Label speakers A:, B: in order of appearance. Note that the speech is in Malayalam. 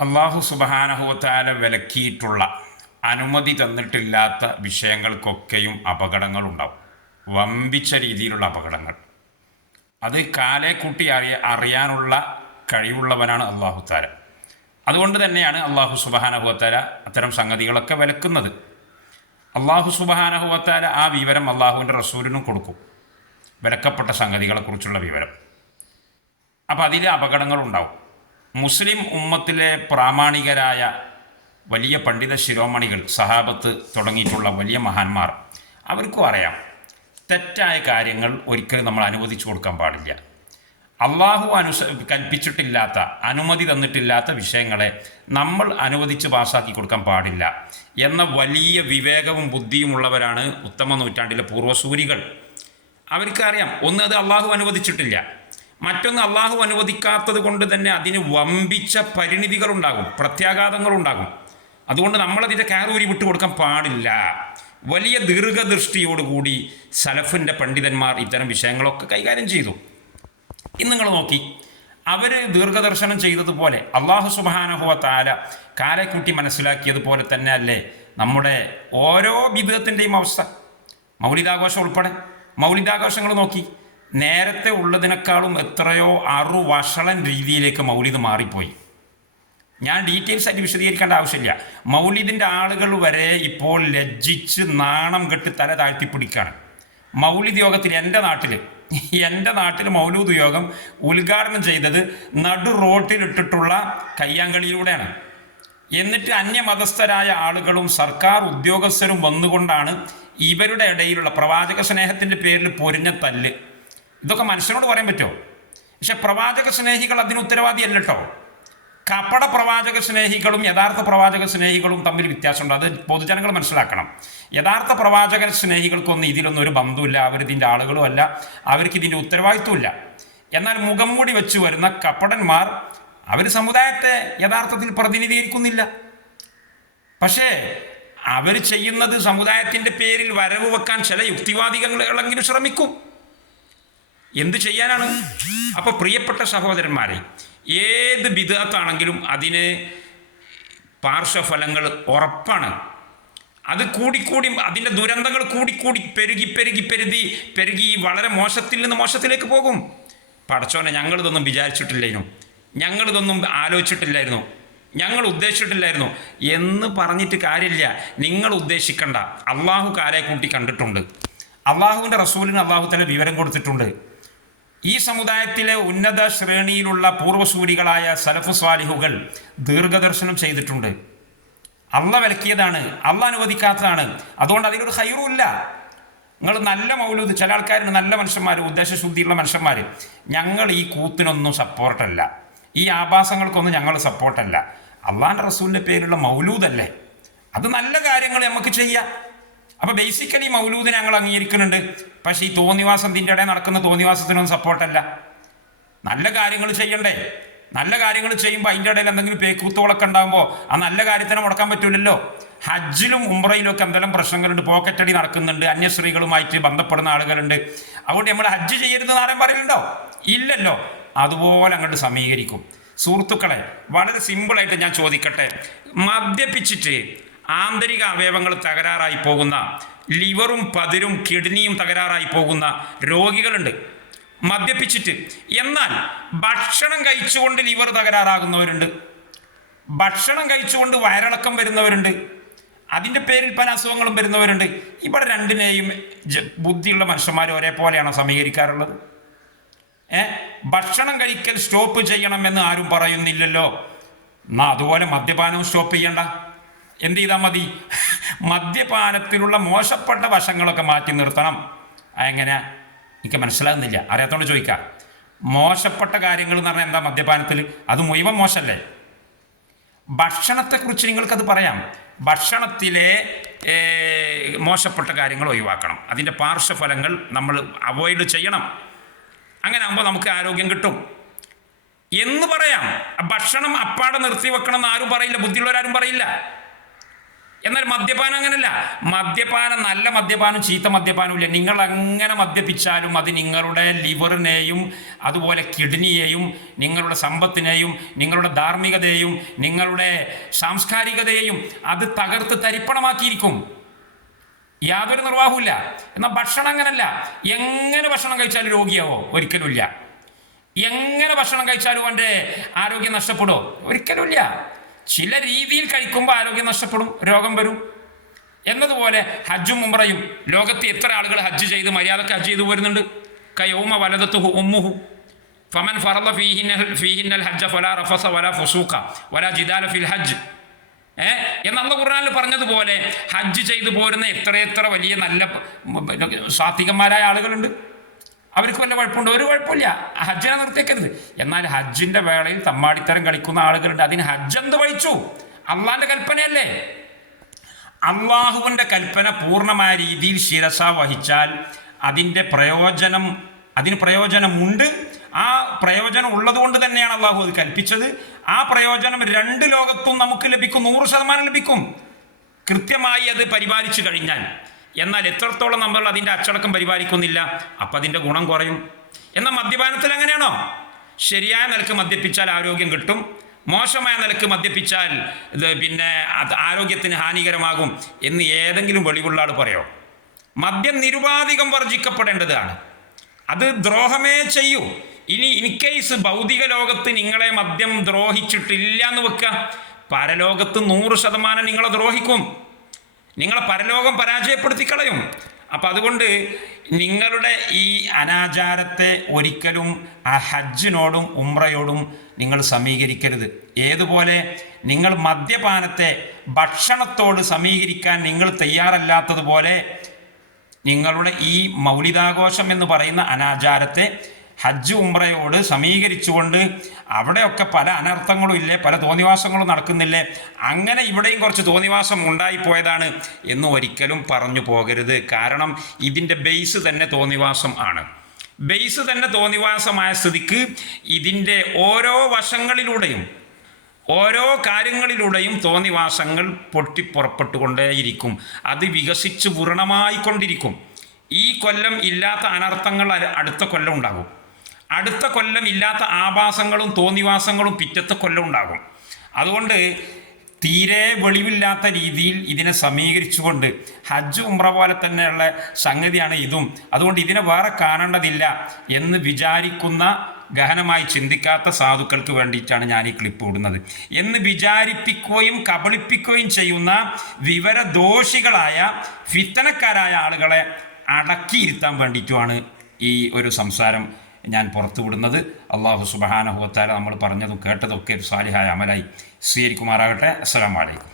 A: അള്ളാഹു സുബാനഹുവത്താല വിലക്കിയിട്ടുള്ള അനുമതി തന്നിട്ടില്ലാത്ത വിഷയങ്ങൾക്കൊക്കെയും അപകടങ്ങൾ ഉണ്ടാവും വമ്പിച്ച രീതിയിലുള്ള അപകടങ്ങൾ. അത് കാലെ കൂട്ടി അറിയ അറിയാനുള്ള കഴിവുള്ളവനാണ് അള്ളാഹു താല അതുകൊണ്ട് തന്നെയാണ് അള്ളാഹു സുബഹാനഹുവത്താല അത്തരം സംഗതികളൊക്കെ വിലക്കുന്നത്. അള്ളാഹു സുബഹാനഹുവത്താല ആ വിവരം അള്ളാഹുവിന്റെ റസൂലിനും കൊടുക്കും. വിലക്കപ്പെട്ട സംഗതികളെക്കുറിച്ചുള്ള വിവരം. അപ്പോൾ അതിൽ അപകടങ്ങളുണ്ടാവും. മുസ്ലിം ഉമ്മത്തിലെ പ്രാമാണികരായ വലിയ പണ്ഡിത ശിരോമണികൾ സഹാബത്ത് തുടങ്ങിയിട്ടുള്ള വലിയ മഹാന്മാർ. അവർക്കും അറിയാം തെറ്റായ കാര്യങ്ങൾ ഒരിക്കലും നമ്മൾ അനുവദിച്ചു കൊടുക്കാൻ പാടില്ല. അള്ളാഹു അനുസ കൽപ്പിച്ചിട്ടില്ലാത്ത അനുമതി തന്നിട്ടില്ലാത്ത വിഷയങ്ങളെ നമ്മൾ അനുവദിച്ച് പാസ്സാക്കി കൊടുക്കാൻ പാടില്ല എന്ന വലിയ വിവേകവും ബുദ്ധിയുമുള്ളവരാണ് ഉത്തമ നൂറ്റാണ്ടിലെ പൂർവസൂരികൾ. അവർക്കറിയാം ഒന്ന് അത് അള്ളാഹു അനുവദിച്ചിട്ടില്ല. മറ്റൊന്ന് അള്ളാഹു അനുവദിക്കാത്തത് കൊണ്ട് തന്നെ അതിന് വമ്പിച്ച പരിണിതികളുണ്ടാകും പ്രത്യാഘാതങ്ങളുണ്ടാകും. അതുകൊണ്ട് നമ്മളതിന്റെ കയറൂരി വിട്ടു കൊടുക്കാൻ പാടില്ല. വലിയ ദീർഘദൃഷ്ടിയോടുകൂടി സലഫിന്റെ പണ്ഡിതന്മാർ ഇത്തരം വിഷയങ്ങളൊക്കെ കൈകാര്യം ചെയ്തു. ഇന്ന് നിങ്ങൾ നോക്കി അവർ ദീർഘദർശനം ചെയ്തതുപോലെ അള്ളാഹു സുബാനഹുവ താല കാലക്കൂട്ടി മനസ്സിലാക്കിയതുപോലെ തന്നെ അല്ലേ നമ്മുടെ ഓരോ വിധത്തിന്റെയും അവസ്ഥ. മൗലികാഘോഷം ഉൾപ്പെടെ. മൗലികാഘോഷങ്ങൾ നോക്കി. നേരത്തെ ഉള്ളതിനേക്കാളും എത്രയോ അറു വഷളൻ രീതിയിലേക്ക് മൗലിദ് മാറിപ്പോയി. ഞാൻ ഡീറ്റെയിൽസ് ആയിട്ട് വിശദീകരിക്കേണ്ട ആവശ്യമില്ല. മൗലിദിന്റെ ആളുകൾ വരെ ഇപ്പോൾ ലജ്ജിച്ച് നാണം കെട്ട് തല താഴ്ത്തിപ്പിടിക്കുകയാണ്. മൗലിദ് യോഗത്തിൽ എന്റെ നാട്ടിൽ എന്റെ നാട്ടിൽ മൗലൂദ് യോഗം ഉദ്ഘാടനം ചെയ്തത് നടു റോട്ടിലിട്ടിട്ടുള്ള കയ്യാങ്കളിയിലൂടെയാണ്. എന്നിട്ട് അന്യമതസ്ഥരായ ആളുകളും സർക്കാർ ഉദ്യോഗസ്ഥരും വന്നുകൊണ്ടാണ് ഇവരുടെ ഇടയിലുള്ള പ്രവാചക സ്നേഹത്തിന്റെ പേരിൽ പൊരിഞ്ഞ തല്ല്. ഇതൊക്കെ മനുഷ്യനോട് പറയാൻ പറ്റുമോ? പക്ഷെ പ്രവാചക സ്നേഹികൾ അതിന് ഉത്തരവാദിയല്ല കേട്ടോ. കപട പ്രവാചക സ്നേഹികളും യഥാർത്ഥ പ്രവാചക സ്നേഹികളും തമ്മിൽ വ്യത്യാസമുണ്ട്. അത് പൊതുജനങ്ങൾ മനസ്സിലാക്കണം. യഥാർത്ഥ പ്രവാചക സ്നേഹികൾക്കൊന്നും ഇതിലൊന്നും ഒരു ബന്ധമില്ല അവരിതിന്റെ ആളുകളും അല്ല. അവർക്ക് ഇതിന്റെ ഉത്തരവാദിത്വമില്ല. എന്നാൽ മുഖം മൂടി വെച്ച് വരുന്ന കപടന്മാർ അവർ സമുദായത്തെ യഥാർത്ഥത്തിൽ പ്രതിനിധീകരിക്കുന്നില്ല. പക്ഷേ അവർ ചെയ്യുന്നത് സമുദായത്തിന്റെ പേരിൽ വരവ് വെക്കാൻ ചില യുക്തിവാദികളെങ്കിലും ശ്രമിക്കും. എന്ത് ചെയ്യാനാണ്? അപ്പോൾ പ്രിയപ്പെട്ട സഹോദരന്മാരെ ഏത് ബിദാത്താണെങ്കിലും അതിന് പാർശ്വഫലങ്ങൾ ഉറപ്പാണ്. അത് കൂടിക്കൂടി അതിന്റെ ദുരന്തങ്ങൾ കൂടിക്കൂടി പെരുകി പെരുകി പെരുതി പെരുകി വളരെ മോശത്തിൽ നിന്ന് മോശത്തിലേക്ക് പോകും. പടച്ചോനെ ഞങ്ങളിതൊന്നും വിചാരിച്ചിട്ടില്ലായിരുന്നു. ഞങ്ങളിതൊന്നും ആലോചിച്ചിട്ടില്ലായിരുന്നു. ഞങ്ങൾ ഉദ്ദേശിച്ചിട്ടില്ലായിരുന്നു. എന്ന് പറഞ്ഞിട്ട് കാര്യമില്ല. നിങ്ങൾ ഉദ്ദേശിക്കണ്ട. അള്ളാഹു കാലെ കൂട്ടി കണ്ടിട്ടുണ്ട്. അള്ളാഹുവിന്റെ റസൂലിന് അള്ളാഹു തന്നെ വിവരം കൊടുത്തിട്ടുണ്ട്. ഈ സമുദായത്തിലെ ഉന്നത ശ്രേണിയിലുള്ള പൂർവസൂരികളായ സലഫ് സ്വാലിഹുകൾ ദീർഘദർശനം ചെയ്തിട്ടുണ്ട്. അള്ള വിലക്കിയതാണ് അള്ള അനുവദിക്കാത്തതാണ്. അതുകൊണ്ട് അതിനൊരു ഹൈറുമില്ല നിങ്ങൾ നല്ല മൗലൂദ് ചില ആൾക്കാരുണ്ട് നല്ല മനുഷ്യന്മാർ ഉദ്ദേശശുദ്ധിയുള്ള മനുഷ്യന്മാർ ഞങ്ങൾ ഈ കൂത്തിനൊന്നും സപ്പോർട്ടല്ല. ഈ ആഭാസങ്ങൾക്കൊന്നും ഞങ്ങൾ സപ്പോർട്ടല്ല. അള്ളാന്റെ റസൂലിന്റെ പേരുള്ള മൗലൂദല്ലേ? അത് നല്ല കാര്യങ്ങൾ നമുക്ക് ചെയ്യാം. അപ്പോൾ ബേസിക്കലി മൗലൂദ് ഞങ്ങൾ അംഗീകരിക്കുന്നുണ്ട്. പക്ഷേ ഈ തോന്നിവാസത്തിന്റെ ഇടയിൽ നടക്കുന്ന തോന്നിവാസത്തിനൊന്നും സപ്പോർട്ടല്ല നല്ല കാര്യങ്ങൾ ചെയ്യണ്ടേ? നല്ല കാര്യങ്ങൾ ചെയ്യുമ്പോൾ അതിന്റെ ഇടയിൽ എന്തെങ്കിലും പേക്കൂത്തോളൊക്കെ ഉണ്ടാകുമ്പോൾ ആ നല്ല കാര്യത്തിന് മുടക്കാൻ പറ്റൂലല്ലോ. ഹജ്ജിലും ഉംറയിലും ഒക്കെ എന്തെല്ലാം പ്രശ്നങ്ങളുണ്ട്? പോക്കറ്റടി നടക്കുന്നുണ്ട്. അന്യസ്ത്രീകളുമായിട്ട് ബന്ധപ്പെടുന്ന ആളുകളുണ്ട്. അതുകൊണ്ട് നമ്മൾ ഹജ്ജ് ചെയ്യരുതെന്ന് ആരും പറയലുണ്ടോ? ഇല്ലല്ലോ. അതുപോലെ അങ്ങോട്ട് സമീകരിക്കും. സുഹൃത്തുക്കളെ വളരെ സിമ്പിളായിട്ട് ഞാൻ ചോദിക്കട്ടെ. മദ്യപിച്ചിട്ട് ആന്തരിക അവയവങ്ങൾ തകരാറായി പോകുന്ന ലിവറും പതിരും കിഡ്നിയും തകരാറായി പോകുന്ന രോഗികളുണ്ട്. മദ്യപിച്ചിട്ട്. എന്നാൽ ഭക്ഷണം കഴിച്ചുകൊണ്ട് ലിവർ തകരാറാകുന്നവരുണ്ട്. ഭക്ഷണം കഴിച്ചുകൊണ്ട് വയറിളക്കം വരുന്നവരുണ്ട്. അതിന്റെ പേരിൽ പല അസുഖങ്ങളും വരുന്നവരുണ്ട്. ഇവിടെ രണ്ടിനെയും ബുദ്ധിയുള്ള മനുഷ്യന്മാർ ഒരേപോലെയാണോ സമീകരിക്കാറുള്ളത്? ഏ? ഭക്ഷണം കഴിക്കൽ സ്റ്റോപ്പ് ചെയ്യണമെന്ന് ആരും പറയുന്നില്ലല്ലോ. എന്നാ അതുപോലെ മദ്യപാനവും സ്റ്റോപ്പ് ചെയ്യണ്ട. എന്ത് ചെയ്താൽ മതി? മദ്യപാനത്തിലുള്ള മോശപ്പെട്ട വശങ്ങളൊക്കെ മാറ്റി നിർത്തണം. എങ്ങനെ എനിക്ക് മനസ്സിലാകുന്നില്ല. അറിയാത്തോണ്ട് ചോദിക്കാം. മോശപ്പെട്ട കാര്യങ്ങൾ എന്ന് പറഞ്ഞാൽ എന്താ മദ്യപാനത്തിൽ? അത് മുഴുവൻ മോശമല്ലേ ഭക്ഷണത്തെക്കുറിച്ച് നിങ്ങൾക്കത് പറയാം. ഭക്ഷണത്തിലെ മോശപ്പെട്ട കാര്യങ്ങൾ ഒഴിവാക്കണം. അതിന്റെ പാർശ്വഫലങ്ങൾ നമ്മൾ അവോയ്ഡ് ചെയ്യണം. അങ്ങനെ ആകുമ്പോൾ നമുക്ക് ആരോഗ്യം കിട്ടും. എന്ന് പറയാം. ഭക്ഷണം അപ്പാടെ നിർത്തി വെക്കണം എന്ന് ആരും പറയില്ല. ബുദ്ധിയുള്ളവരാരും പറയില്ല. എന്നാൽ മദ്യപാനം അങ്ങനല്ല. മദ്യപാനം നല്ല മദ്യപാനം ചീത്ത മദ്യപാനം ഇല്ല. നിങ്ങൾ അങ്ങനെ മദ്യപിച്ചാലും അത് നിങ്ങളുടെ ലിവറിനെയും അതുപോലെ കിഡ്നിയെയും നിങ്ങളുടെ സമ്പത്തിനെയും നിങ്ങളുടെ ധാർമ്മികതയെയും നിങ്ങളുടെ സാംസ്കാരികതയെയും അത് തകർത്ത് തരിപ്പണമാക്കിയിരിക്കും. യാതൊരു നിർവാഹമില്ല എന്നാൽ ഭക്ഷണം അങ്ങനല്ല. എങ്ങനെ ഭക്ഷണം കഴിച്ചാലും രോഗിയാവോ? ഒരിക്കലുമില്ല. എങ്ങനെ ഭക്ഷണം കഴിച്ചാലും അവന്റെ ആരോഗ്യം നഷ്ടപ്പെടുമോ ഒരിക്കലുമില്ല. ചില രീതിയിൽ കഴിക്കുമ്പോൾ ആരോഗ്യം നഷ്ടപ്പെടും രോഗം വരും. എന്നതുപോലെ ഹജ്ജും ഉമ്രയും ലോകത്ത് എത്ര ആളുകൾ ഹജ്ജ് ചെയ്ത് മര്യാദയ്ക്ക് ഹജ്ജ് ചെയ്തു പോരുന്നുണ്ട്? കയോമ വലതത്തു ഉമ്മുഹു. ഫമൻ ഫറദ ഫീഹിന്നൽ ഫീഹിന്നൽ ഹജ്ജ ഫല റഫസ വല ഫുസൂഖ വല ജിദാല ഫിൽ ഹജ്ജ്. ഏ? എന്നുള്ള ഖുർആനിൽ പറഞ്ഞതുപോലെ ഹജ്ജ് ചെയ്തു പോരുന്ന എത്രയെത്ര വലിയ നല്ല സാത്വികന്മാരായ ആളുകളുണ്ട്. അവർക്ക് വല്ല കുഴപ്പമുണ്ട്? ഒരു കുഴപ്പമില്ല. ഹജ്ജിനെ നിർത്തിയേക്കരുത്. എന്നാൽ ഹജ്ജിന്റെ വേളയിൽ തമ്മാടിത്തരം കളിക്കുന്ന ആളുകളുണ്ട്. അതിന് ഹജ്ജ് എന്ത് വഹിച്ചു? അള്ളാന്റെ കൽപ്പനയല്ലേ. അള്ളാഹുവിന്റെ കൽപ്പന പൂർണമായ രീതിയിൽ ശിരസ വഹിച്ചാൽ അതിന്റെ പ്രയോജനം അതിന് പ്രയോജനമുണ്ട്. ആ പ്രയോജനം ഉള്ളതുകൊണ്ട് തന്നെയാണ് അള്ളാഹു അത് കൽപ്പിച്ചത്. ആ പ്രയോജനം രണ്ട് ലോകത്തും നമുക്ക് ലഭിക്കും. നൂറ് ശതമാനം ലഭിക്കും. കൃത്യമായി അത് പരിപാലിച്ചു കഴിഞ്ഞാൽ. എന്നാൽ എത്രത്തോളം നമ്മൾ അതിന്റെ അച്ചടക്കം പരിപാലിക്കുന്നില്ല അപ്പം അതിന്റെ ഗുണം കുറയും. എന്നാൽ മദ്യപാനത്തിൽ അങ്ങനെയാണോ? ശരിയായ നിലയ്ക്ക് മദ്യപിച്ചാൽ ആരോഗ്യം കിട്ടും മോശമായ നിലയ്ക്ക് മദ്യപിച്ചാൽ ഇത് പിന്നെ അത് ആരോഗ്യത്തിന് ഹാനികരമാകും എന്ന് ഏതെങ്കിലും വെളിവുള്ള ആൾ പറയോ? മദ്യം നിരുപാധികം വർജിക്കപ്പെടേണ്ടതാണ്. അത് ദ്രോഹമേ ചെയ്യൂ. ഇനി ഇൻ കേസ് ഭൗതിക ലോകത്ത് നിങ്ങളെ മദ്യം ദ്രോഹിച്ചിട്ടില്ല എന്ന് വെക്കുക പരലോകത്ത് നൂറ് ശതമാനം നിങ്ങളെ ദ്രോഹിക്കും. നിങ്ങളെ പരലോകം പരാജയപ്പെടുത്തി കളയും അപ്പം അതുകൊണ്ട് നിങ്ങളുടെ ഈ അനാചാരത്തെ ഒരിക്കലും ആ ഹജ്ജിനോടും ഉമ്രയോടും നിങ്ങൾ സമീകരിക്കരുത്. ഏതുപോലെ നിങ്ങൾ മദ്യപാനത്തെ ഭക്ഷണത്തോട് സമീകരിക്കാൻ നിങ്ങൾ തയ്യാറല്ലാത്തതുപോലെ നിങ്ങളുടെ ഈ മൗലികാഘോഷം എന്ന് പറയുന്ന അനാചാരത്തെ ഹജ്ജ് ഉംറയോട് സമീകരിച്ചുകൊണ്ട് അവിടെയൊക്കെ പല അനർത്ഥങ്ങളും ഇല്ലേ പല തോന്നിവാസങ്ങളും നടക്കുന്നില്ലേ അങ്ങനെ ഇവിടെയും കുറച്ച് തോന്നിവാസം ഉണ്ടായിപ്പോയതാണ് എന്ന് ഒരിക്കലും പറഞ്ഞു പോകരുത്. കാരണം ഇതിന്റെ ബേസ് തന്നെ തോന്നിവാസം ആണ്. ബേസ് തന്നെ തോന്നിവാസമായ സ്ഥിതിക്ക് ഇതിന്റെ ഓരോ വശങ്ങളിലൂടെയും ഓരോ കാര്യങ്ങളിലൂടെയും തോന്നിവാസങ്ങൾ പൊട്ടിപ്പുറപ്പെട്ടുകൊണ്ടേയിരിക്കും അത് വികസിച്ച് പൂർണമായിക്കൊണ്ടിരിക്കും ഈ കൊല്ലം ഇല്ലാത്ത അനർത്ഥങ്ങൾ അടുത്ത കൊല്ലം ഉണ്ടാകും. അടുത്ത കൊല്ലം ഇല്ലാത്ത ആഭാസങ്ങളും തോന്നിവാസങ്ങളും പിറ്റത്തെ കൊല്ലം ഉണ്ടാകും. അതുകൊണ്ട് തീരെ വെളിവില്ലാത്ത രീതിയിൽ ഇതിനെ സമീകരിച്ചുകൊണ്ട് ഹജ്ജ് ഉംറ പോലെ തന്നെയുള്ള സംഗതിയാണ് ഇതും. അതുകൊണ്ട് ഇതിനെ വേറെ കാണേണ്ടതില്ല എന്ന് വിചാരിക്കുന്ന ഗഹനമായി ചിന്തിക്കാത്ത സാധുക്കൾക്ക് വേണ്ടിയിട്ടാണ് ഞാൻ ഈ ക്ലിപ്പ് ഇടുന്നത്. എന്ന് വിചാരിപ്പിക്കുകയും കബളിപ്പിക്കുകയും ചെയ്യുന്ന വിവരദോഷികളായ ഫിത്തനക്കാരായ ആളുകളെ അടക്കിയിരുത്താൻ വേണ്ടിയിട്ടുമാണ് ഈ ഒരു സംസാരം ഞാൻ പുറത്തുവിടുന്നത്. അള്ളാഹു സുബാനഹുവത്താല നമ്മൾ പറഞ്ഞതും കേട്ടതൊക്കെ സാലിഹായ അമലായി. സ്വീകരിക്കുമാറാകട്ടെ. അസ്സാം അലൈക്കും.